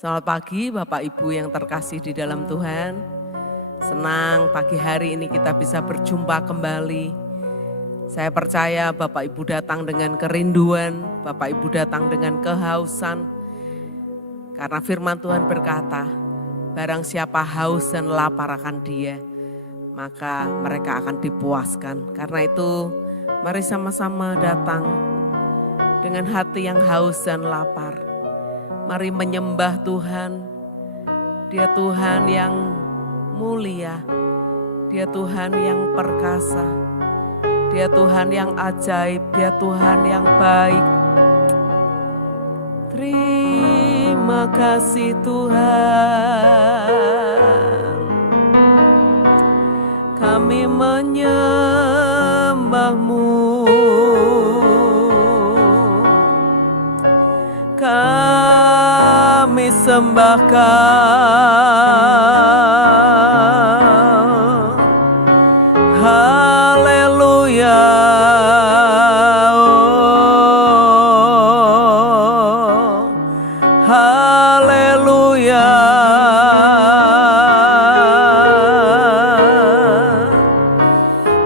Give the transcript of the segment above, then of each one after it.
Selamat pagi Bapak Ibu yang terkasih di dalam Tuhan. Senang pagi hari ini kita bisa berjumpa kembali. Saya percaya Bapak Ibu datang dengan kerinduan, Bapak Ibu datang dengan kehausan. Karena firman Tuhan berkata, barang siapa haus dan lapar akan Dia, maka mereka akan dipuaskan. Karena itu mari sama-sama datang dengan hati yang haus dan lapar. Mari menyembah Tuhan. Dia Tuhan yang mulia. Dia Tuhan yang perkasa. Dia Tuhan yang ajaib. Dia Tuhan yang baik. Terima kasih Tuhan. Kami menyembah-Mu. Kami sembahkan, haleluya, oh, haleluya,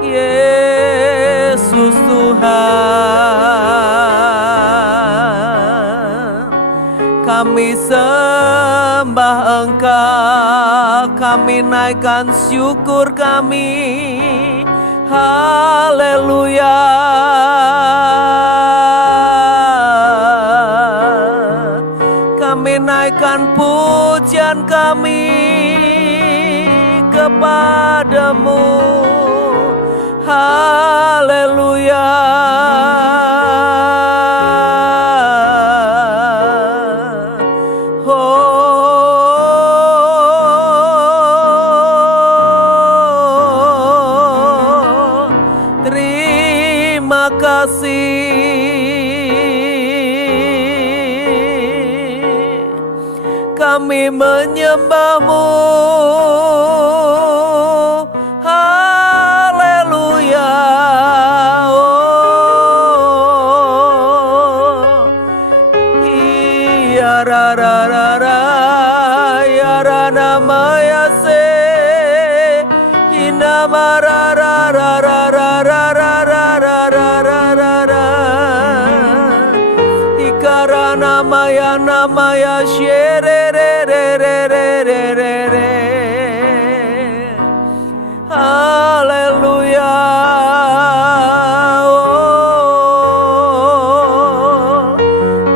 Yesus Tuhan. Kami sembah Engkau, kami naikkan syukur kami, haleluya. Kami naikkan pujian kami kepadamu, haleluya. Terima kasih, kami menyembah-Mu, haleluya, oh, ya ra ra ra ra, ya ra na ma ya se, ina ma ra ra ra ra ra ra ra ra ra ra ra, ikarana maya namaya shere re re re re re re re, haleluya, oh,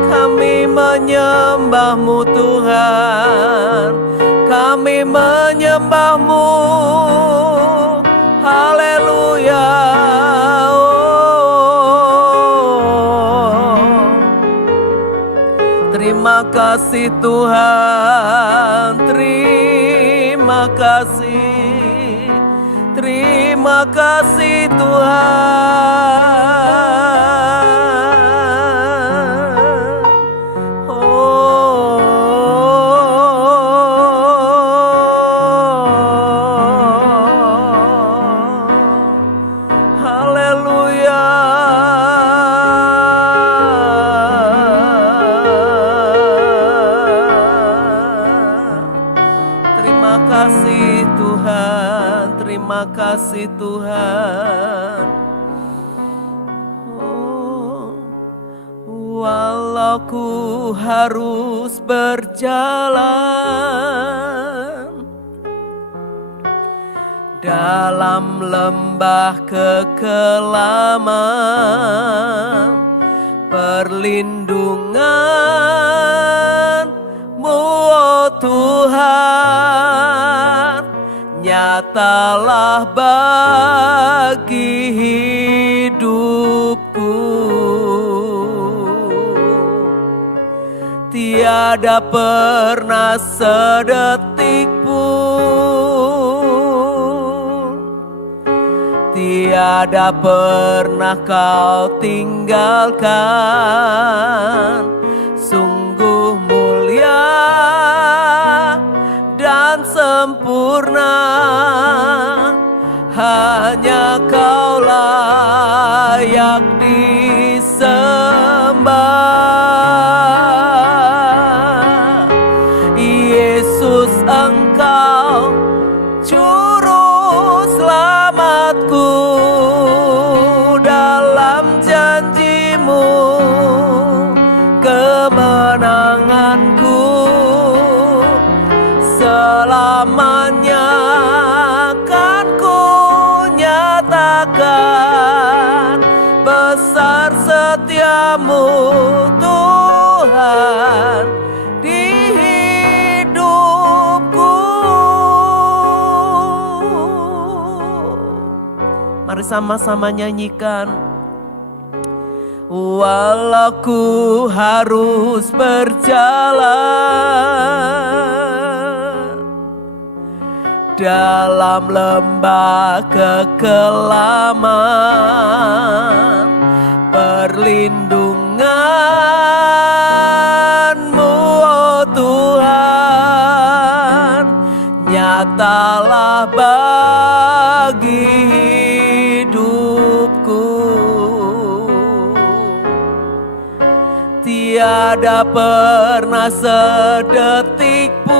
kami menyembah-Mu Tuhan, kami menyembah-Mu, haleluya, oh, terima kasih Tuhan, terima kasih, terima kasih Tuhan, oh, haleluya. Terima kasih Tuhan, terima kasih Tuhan. Oh, walau ku harus berjalan dalam lembah kekelaman, perlindungan-Mu, oh Tuhan, nyatalah bagi hidupku. Tiada pernah sedetik pun, tiada pernah Kau tinggalkan. Sungguh mulia dan sempurna, hanya Kau layak disembah. setiamu Tuhan di hidupku. Mari sama-sama nyanyikan. Walau ku harus berjalan dalam lembah kekelaman, perlindungan-Mu oh Tuhan nyatalah bagi hidupku. Tiada pernah sedetik pun,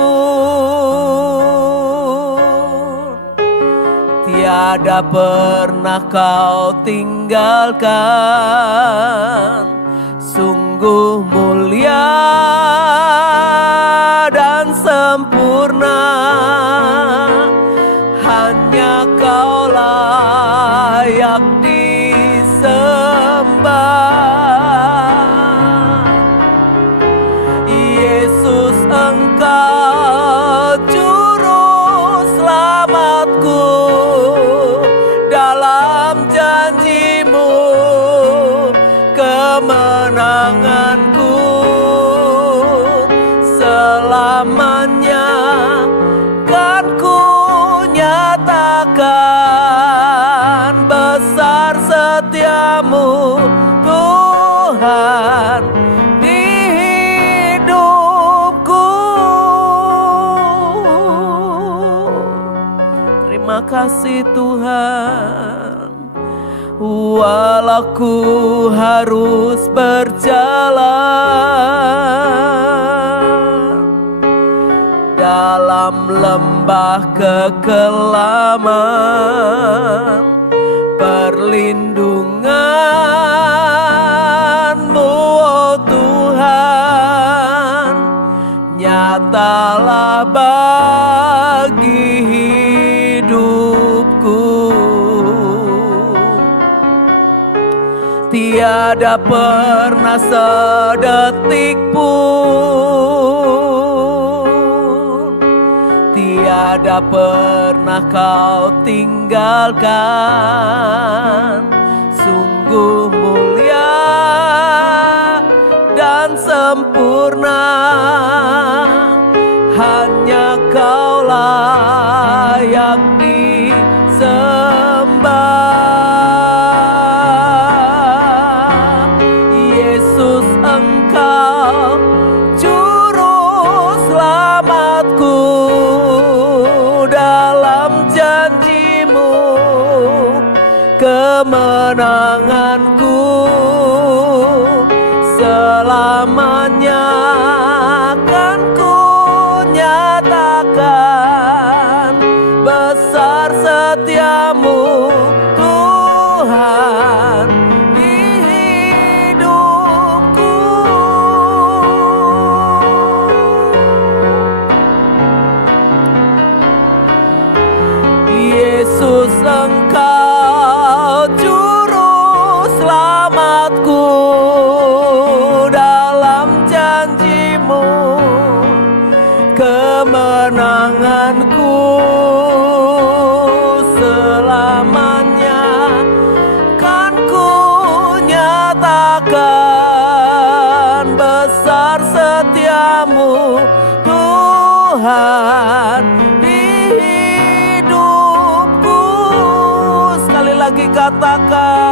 tiada pernah Kau tinggalkan. Sungguh mulia dan sempurna, hanya Kau layak disembah. Yesus, Engkau juru selamatku, dalam janji-Mu kemenanganku selamanya kan ku nyatakan. Besar setiamu Tuhan di hidupku. Terima kasih Tuhan. Walau ku harus berjalan dalam lembah kekelaman, perlindungan-Mu oh Tuhan nyatalah bagi hidupku. Tiada pernah sedetik pun, tiada pernah Kau tinggalkan. Sungguh mulia dan sempurna, hanya Kau layak disembah. Yesus, Engkau juru selamatku, dalam janji-Mu kemenanganku selamanya kan ku nyatakan. Besar setiamu Tuhan di hidupku. Yesus, Engkau juru selamatku, dalam janji-Mu kemenanganku selamanya kan ku nyatakan. Besar setiamu Tuhan di hidupku. Sekali lagi katakan.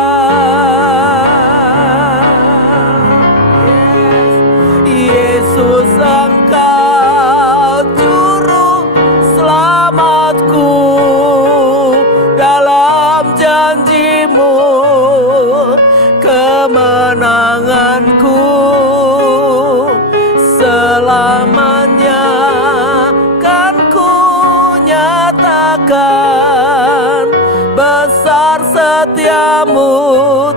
Yesus, Engkau juru selamatku, dalam janji-Mu kemenanganku selamanya kan ku nyatakan. Besar setiamu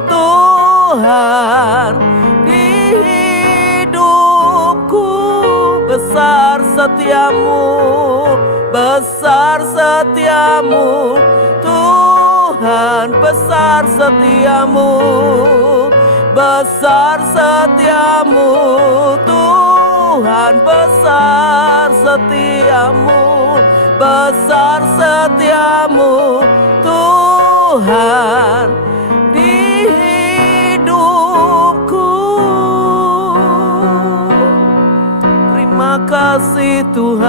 Tuhan di hidupku. Besar setiamu, besar setiamu Tuhan, besar setiamu besar setiamu Tuhan, besar setiamu, besar setiamu Tuhan di hidupku. Terima kasih Tuhan,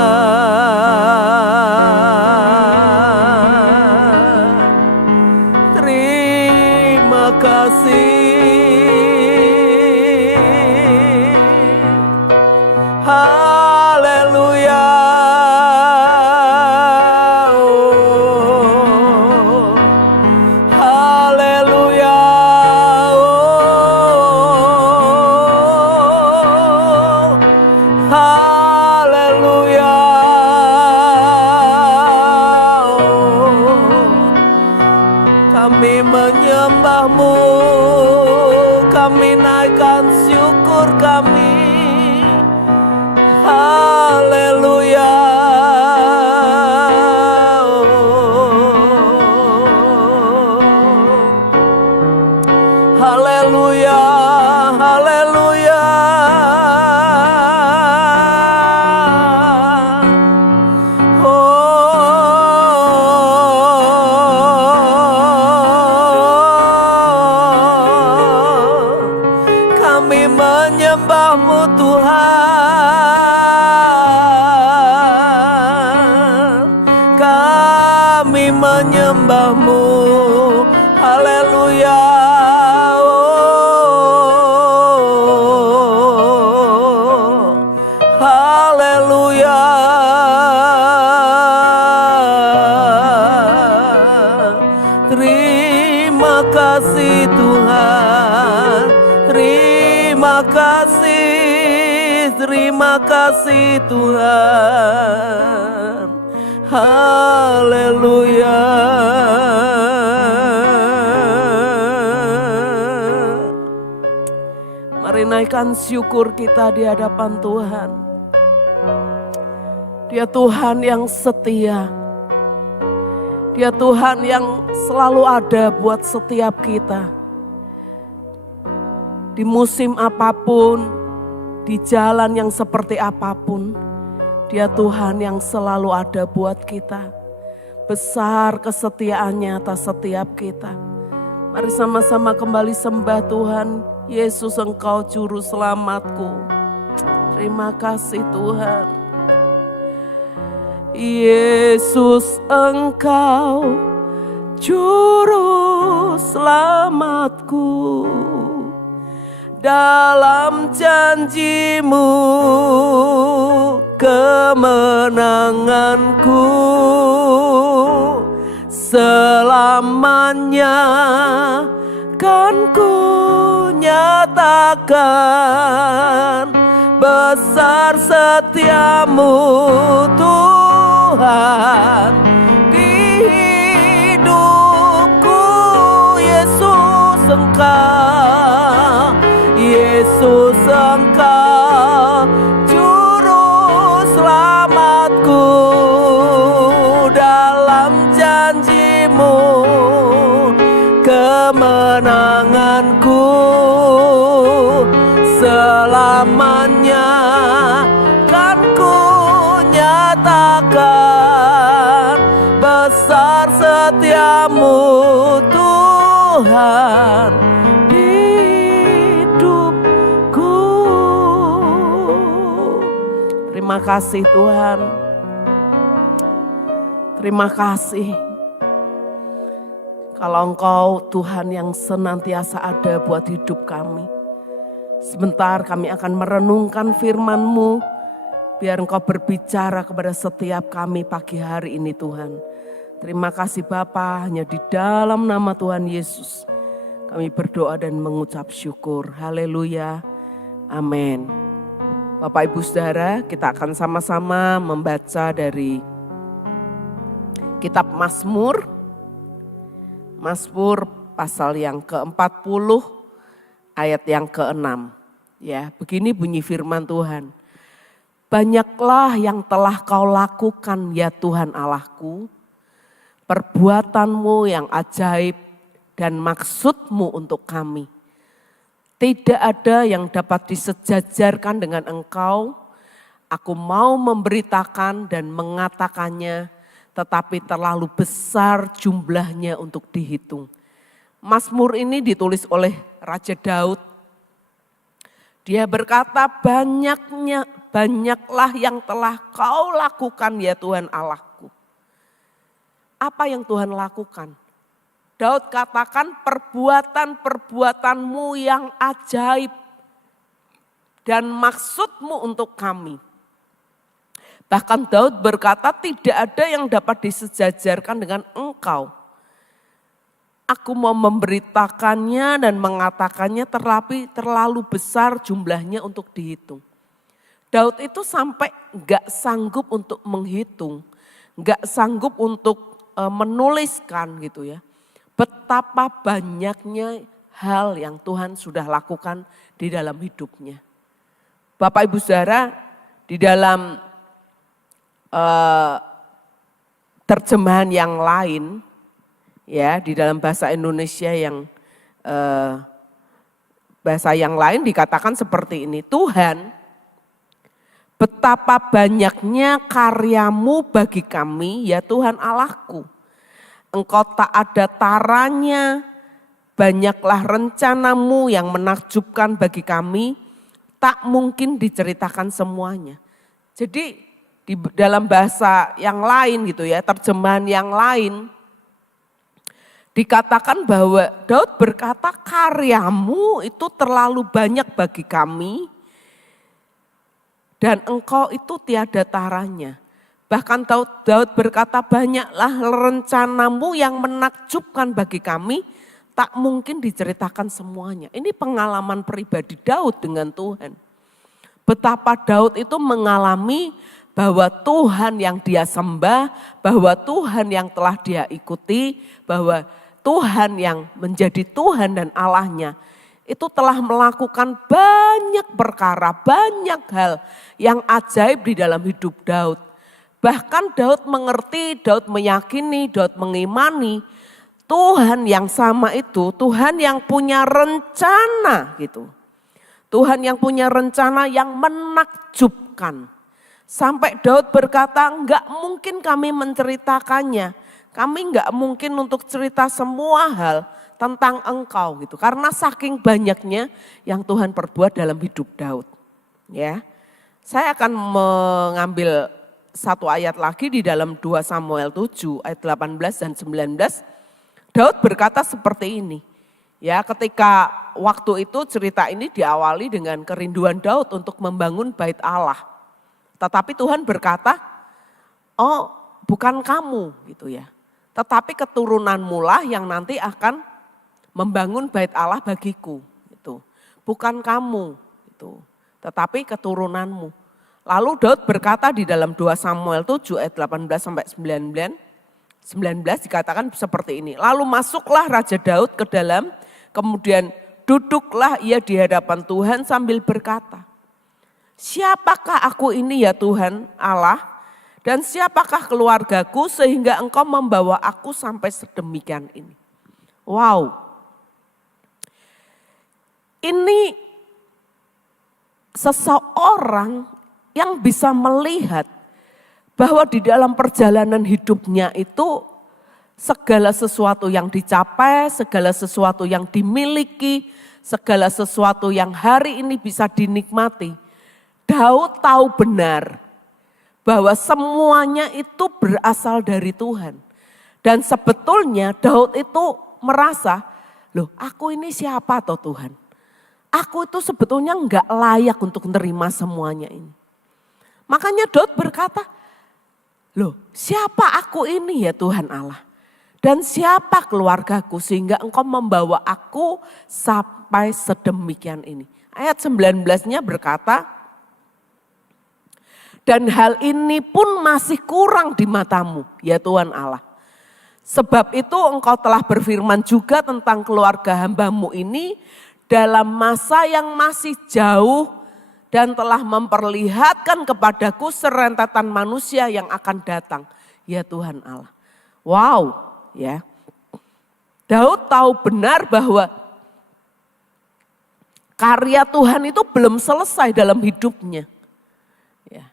terima kasih. Haleluya, oh, haleluya, oh, haleluya, oh. Kami menyembah-Mu, kami naikkan syukur kami. Haleluya, haleluya, haleluya. Kami menyembah-Mu Tuhan, kami menyembah-Mu. Haleluya, oh, haleluya. Terima kasih Tuhan, terima kasih, terima kasih Tuhan. Haleluya. Mari naikkan syukur kita di hadapan Tuhan. Dia Tuhan yang setia. Dia Tuhan yang selalu ada buat setiap kita. Di musim apapun, di jalan yang seperti apapun, Dia Tuhan yang selalu ada buat kita. Besar kesetiaannya atas setiap kita. Mari sama-sama kembali sembah Tuhan. Yesus, Engkau juru selamatku. Terima kasih Tuhan. Yesus, Engkau juru selamatku. Dalam janji-Mu kemenanganku, selamanya kan ku nyatakan besar setiamu Tuhan di hidupku. Yesus, Engkau, Yesus, Engkau juru selamatku. Dalam janji-Mu kemenanganku, selamanya kan ku nyatakan besar setiamu Tuhan di hidupku. Terima kasih Tuhan, terima kasih. Kalau Engkau Tuhan yang senantiasa ada buat hidup kami. Sebentar kami akan merenungkan firman-Mu. Biar Engkau berbicara kepada setiap kami pagi hari ini Tuhan. Terima kasih Bapa, hanya di dalam nama Tuhan Yesus kami berdoa dan mengucap syukur. Haleluya, amin. Bapak Ibu Saudara, kita akan sama-sama membaca dari kitab Mazmur. Mazmur pasal yang ke-40 ayat yang ke-6. Ya, begini bunyi firman Tuhan. Banyaklah yang telah Kau lakukan ya Tuhan Allahku, perbuatan-Mu yang ajaib dan maksud-Mu untuk kami. Tidak ada yang dapat disejajarkan dengan Engkau. Aku mau memberitakan dan mengatakannya, tetapi terlalu besar jumlahnya untuk dihitung. Mazmur ini ditulis oleh Raja Daud. Dia berkata, banyaklah yang telah kau lakukan ya Tuhan Allahku. Apa yang Tuhan lakukan? Daud katakan perbuatan-perbuatanmu yang ajaib dan maksudmu untuk kami. Bahkan Daud berkata tidak ada yang dapat disejajarkan dengan Engkau. Aku mau memberitakannya dan mengatakannya terlalu besar jumlahnya untuk dihitung. Daud itu sampai gak sanggup untuk menghitung, gak sanggup untuk menuliskan gitu ya. Betapa banyaknya hal yang Tuhan sudah lakukan di dalam hidupnya. Bapak Ibu Saudara, di dalam terjemahan yang lain, ya di dalam bahasa Indonesia yang bahasa yang lain dikatakan seperti ini, Tuhan, betapa banyaknya karyamu bagi kami ya Tuhan Allahku. Engkau tak ada taranya, banyaklah rencanamu yang menakjubkan bagi kami, tak mungkin diceritakan semuanya. Jadi di dalam bahasa yang lain gitu ya, terjemahan yang lain, dikatakan bahwa Daud berkata karyamu itu terlalu banyak bagi kami dan engkau itu tiada taranya. Bahkan Daud berkata banyaklah rencanamu yang menakjubkan bagi kami, tak mungkin diceritakan semuanya. Ini pengalaman pribadi Daud dengan Tuhan. Betapa Daud itu mengalami bahwa Tuhan yang dia sembah, bahwa Tuhan yang telah dia ikuti, bahwa Tuhan yang menjadi Tuhan dan Allahnya, itu telah melakukan banyak perkara, banyak hal yang ajaib di dalam hidup Daud. Bahkan Daud mengerti, Daud meyakini, Daud mengimani Tuhan yang sama itu, Tuhan yang punya rencana gitu. Tuhan yang punya rencana yang menakjubkan. Sampai Daud berkata, enggak mungkin kami menceritakannya. Kami enggak mungkin untuk cerita semua hal tentang engkau gitu. Karena saking banyaknya yang Tuhan perbuat dalam hidup Daud. Ya, saya akan mengambil satu ayat lagi di dalam 2 Samuel 7 ayat 18 dan 19. Daud berkata seperti ini. Ya, ketika waktu itu cerita ini diawali dengan kerinduan Daud untuk membangun bait Allah. Tetapi Tuhan berkata, oh bukan kamu gitu ya. Tetapi keturunanmu lah yang nanti akan membangun bait Allah bagiku. Gitu. Bukan kamu gitu, tetapi keturunanmu. Lalu Daud berkata di dalam 2 Samuel 7 ayat 18 sampai 19 dikatakan seperti ini. Lalu masuklah Raja Daud ke dalam, kemudian duduklah ia di hadapan Tuhan sambil berkata, siapakah aku ini ya Tuhan Allah, dan siapakah keluargaku sehingga engkau membawa aku sampai sedemikian ini. Wow, ini seseorang yang bisa melihat bahwa di dalam perjalanan hidupnya itu segala sesuatu yang dicapai, segala sesuatu yang dimiliki, segala sesuatu yang hari ini bisa dinikmati. Daud tahu benar bahwa semuanya itu berasal dari Tuhan. Dan sebetulnya Daud itu merasa, loh aku ini siapa toh Tuhan? Aku itu sebetulnya enggak layak untuk menerima semuanya ini. Makanya Daud berkata, loh siapa aku ini ya Tuhan Allah? Dan siapa keluargaku sehingga engkau membawa aku sampai sedemikian ini. Ayat 19-nya berkata, dan hal ini pun masih kurang di matamu ya Tuhan Allah. Sebab itu engkau telah berfirman juga tentang keluarga hambamu ini dalam masa yang masih jauh dan telah memperlihatkan kepadaku serentetan manusia yang akan datang. Ya Tuhan Allah. Wow, ya. Daud tahu benar bahwa Karya Tuhan itu belum selesai dalam hidupnya. Ya.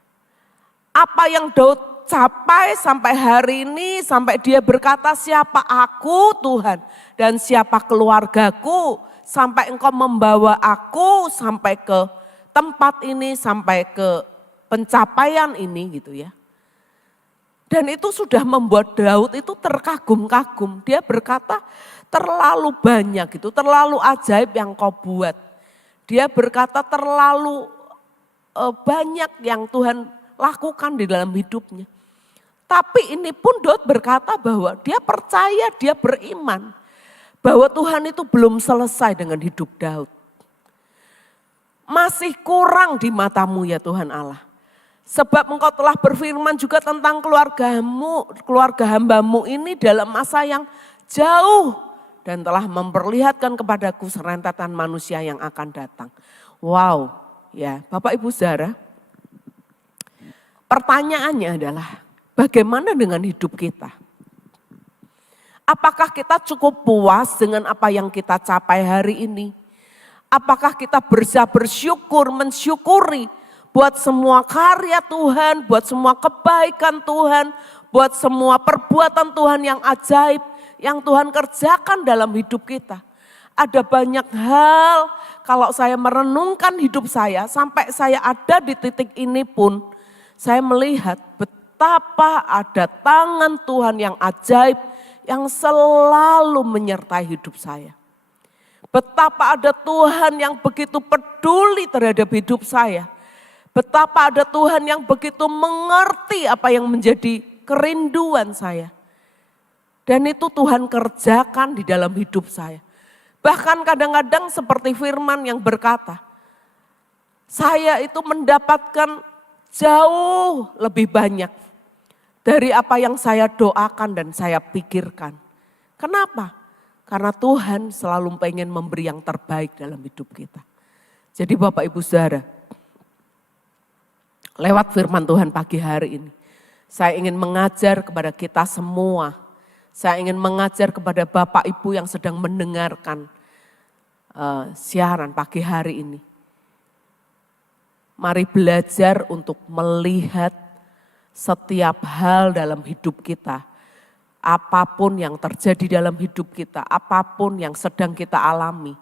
Apa yang Daud capai sampai hari ini, sampai dia berkata siapa aku Tuhan dan siapa keluargaku, sampai engkau membawa aku sampai ke tempat ini, sampai ke pencapaian ini gitu ya. Dan itu sudah membuat Daud itu terkagum-kagum. Dia berkata terlalu banyak gitu, terlalu ajaib yang kau buat. Dia berkata terlalu banyak yang Tuhan lakukan di dalam hidupnya. Tapi ini pun Daud berkata bahwa dia percaya, dia beriman. Bahwa Tuhan itu belum selesai dengan hidup Daud. Masih kurang di matamu ya Tuhan Allah. Sebab engkau telah berfirman juga tentang keluargamu, keluarga hambamu ini dalam masa yang jauh. Dan telah memperlihatkan kepadaku serentetan manusia yang akan datang. Wow, ya Bapak Ibu Saudara. Pertanyaannya adalah bagaimana dengan hidup kita? Apakah kita cukup puas dengan apa yang kita capai hari ini? Apakah kita bisa bersyukur, mensyukuri buat semua karya Tuhan, buat semua kebaikan Tuhan, buat semua perbuatan Tuhan yang ajaib, yang Tuhan kerjakan dalam hidup kita. Ada banyak hal kalau saya merenungkan hidup saya sampai saya ada di titik ini pun saya melihat betapa ada tangan Tuhan yang ajaib yang selalu menyertai hidup saya. Betapa ada Tuhan yang begitu peduli terhadap hidup saya. Betapa ada Tuhan yang begitu mengerti apa yang menjadi kerinduan saya. Dan itu Tuhan kerjakan di dalam hidup saya. Bahkan kadang-kadang seperti firman yang berkata, saya itu mendapatkan jauh lebih banyak dari apa yang saya doakan dan saya pikirkan. Kenapa? Karena Tuhan selalu pengen memberi yang terbaik dalam hidup kita. Jadi Bapak Ibu Saudara, lewat firman Tuhan pagi hari ini, saya ingin mengajar kepada kita semua. Saya ingin mengajar kepada Bapak Ibu yang sedang mendengarkan siaran pagi hari ini. Mari belajar untuk melihat setiap hal dalam hidup kita. Apapun yang terjadi dalam hidup kita, apapun yang sedang kita alami.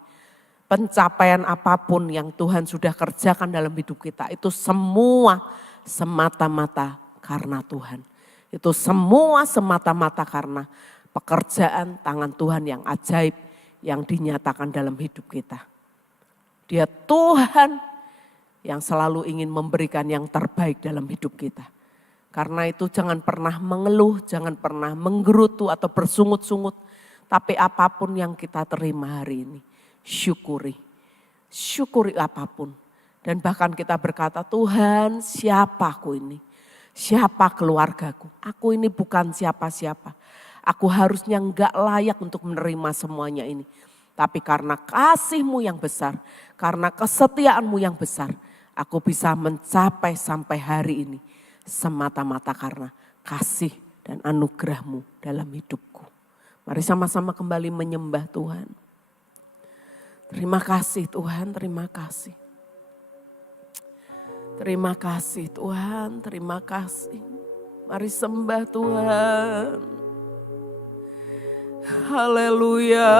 Pencapaian apapun yang Tuhan sudah kerjakan dalam hidup kita. Itu semua semata-mata karena Tuhan. Itu semua semata-mata karena pekerjaan tangan Tuhan yang ajaib yang dinyatakan dalam hidup kita. Dia Tuhan yang selalu ingin memberikan yang terbaik dalam hidup kita. Karena itu jangan pernah mengeluh, jangan pernah menggerutu atau bersungut-sungut. Tapi apapun yang kita terima hari ini, syukuri. Syukuri apapun. Dan bahkan kita berkata, Tuhan siapa aku ini? Siapa keluargaku? Aku ini bukan siapa-siapa. Aku harusnya enggak layak untuk menerima semuanya ini. Tapi karena kasih-Mu yang besar, karena kesetiaan-Mu yang besar, aku bisa mencapai sampai hari ini. Semata-mata karena kasih dan anugerah-Mu dalam hidupku. Mari sama-sama kembali menyembah Tuhan. Terima kasih Tuhan, terima kasih. Terima kasih Tuhan, terima kasih. Mari sembah Tuhan. Haleluya.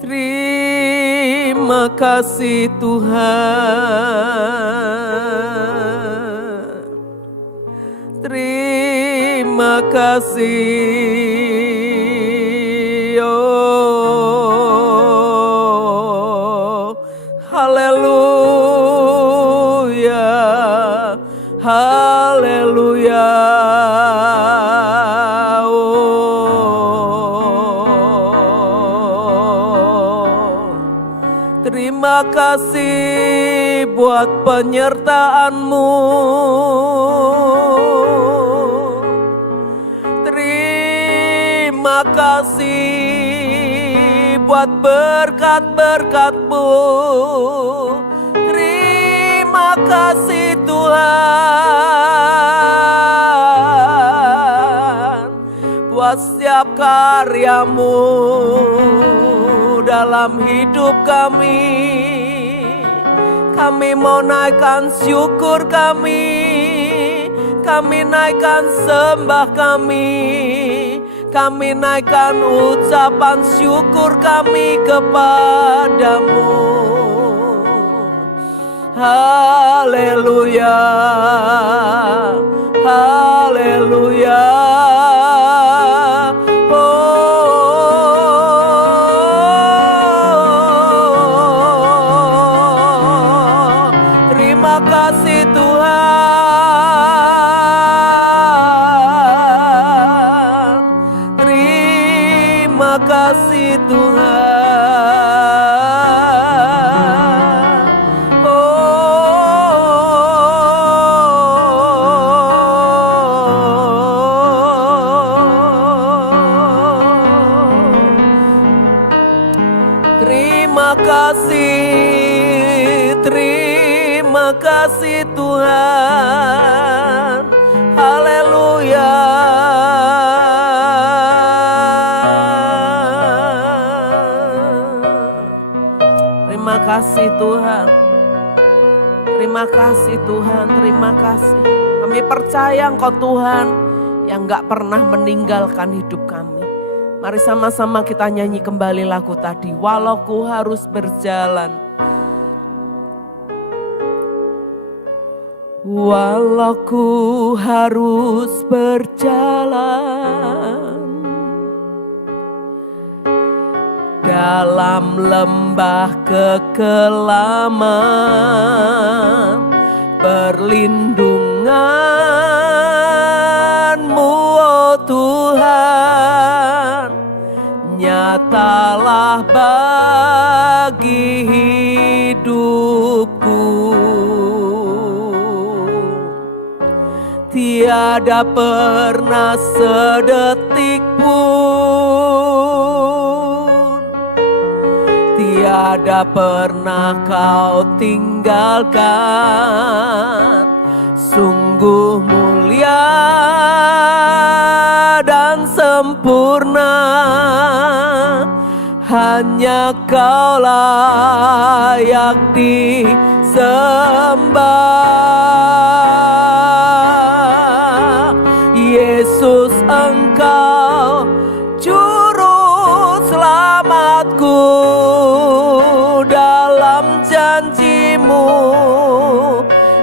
Terima kasih Tuhan. Terima kasih. Haleluya. Terima kasih buat penyertaan-Mu. Terima kasih buat berkat-berkat-Mu. Terima kasih Tuhan atas setiap karyamu dalam hidup kami. Kami mau naikkan syukur kami naikkan sembah kami naikkan ucapan syukur kami kepadamu. Haleluya, haleluya. Terima kasih Tuhan, terima kasih Tuhan. Terima kasih Tuhan. Haleluya. Terima kasih Tuhan. Terima kasih Tuhan, terima kasih. Kami percaya Engkau Tuhan yang gak pernah meninggalkan hidup kami. Mari sama-sama kita nyanyi kembali lagu tadi. Walau ku harus berjalan, walau ku harus berjalan dalam lembah kekelaman, perlindungan-Mu oh Tuhan nyatalah bagi hidupku. Tiada pernah sedetik pun, tiada pernah Kau tinggalkan. Sungguh mulia dan sempurna, hanya Kau layak disembah. Yesus Engkau juru selamatku, dalam janji-Mu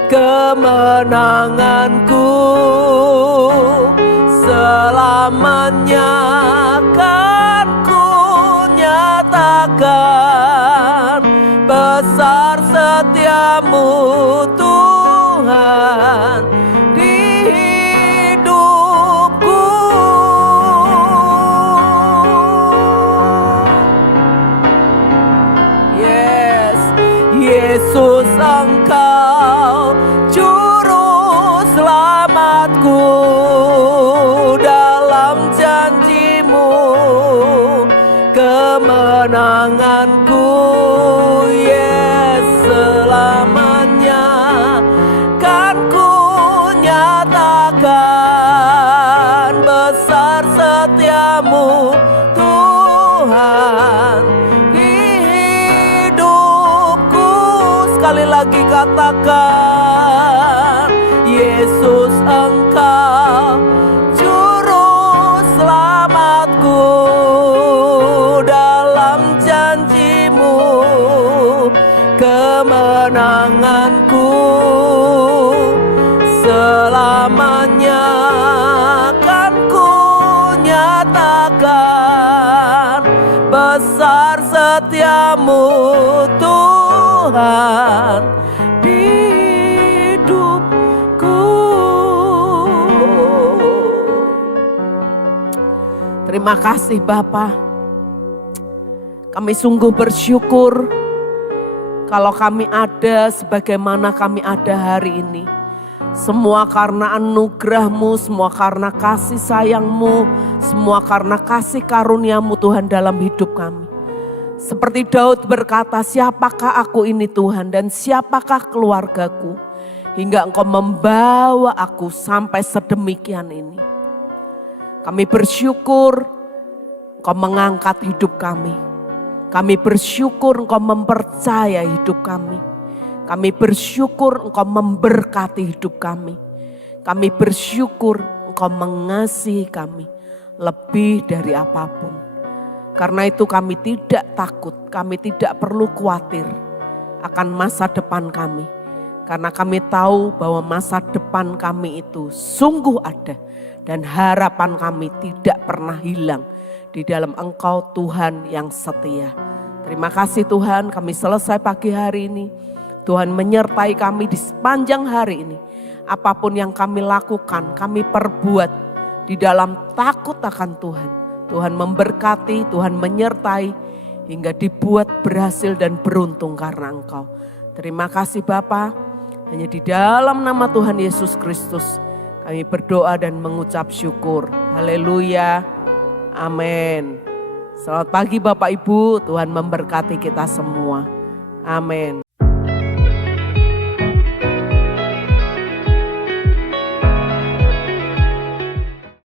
kemenanganku selamanya kan ku nyatakan. Besar setiamu Tuhan di hidupku. Yes, Yesus Engkau juru selamatku, dalam janji-Mu kemenanganku. Yes, selamanya kan ku nyatakan. Besar setiamu Tuhan di hidupku. Sekali lagi katakan, Yesus Engkau juru selamatku, dalam janji-Mu kemenanganku selamanya kan ku nyatakan. Besar setiamu Tuhan di hidupku. Terima kasih Bapa. Kami sungguh bersyukur kalau kami ada sebagaimana kami ada hari ini. Semua karena anugerah-Mu, semua karena kasih sayang-Mu, semua karena kasih karunia-Mu Tuhan dalam hidup kami. Seperti Daud berkata, siapakah aku ini Tuhan dan siapakah keluargaku, hingga Engkau membawa aku sampai sedemikian ini. Kami bersyukur Engkau mengangkat hidup kami. Kami bersyukur Engkau mempercaya hidup kami. Kami bersyukur Engkau memberkati hidup kami. Kami bersyukur Engkau mengasihi kami lebih dari apapun. Karena itu kami tidak takut, kami tidak perlu khawatir akan masa depan kami. Karena kami tahu bahwa masa depan kami itu sungguh ada. Dan harapan kami tidak pernah hilang di dalam Engkau Tuhan yang setia. Terima kasih Tuhan, kami selesai pagi hari ini. Tuhan menyertai kami di sepanjang hari ini. Apapun yang kami lakukan, kami perbuat di dalam takut akan Tuhan. Tuhan memberkati, Tuhan menyertai hingga dibuat berhasil dan beruntung karena Engkau. Terima kasih Bapa. Hanya di dalam nama Tuhan Yesus Kristus kami berdoa dan mengucap syukur. Haleluya. Amin. Selamat pagi Bapak Ibu, Tuhan memberkati kita semua. Amin.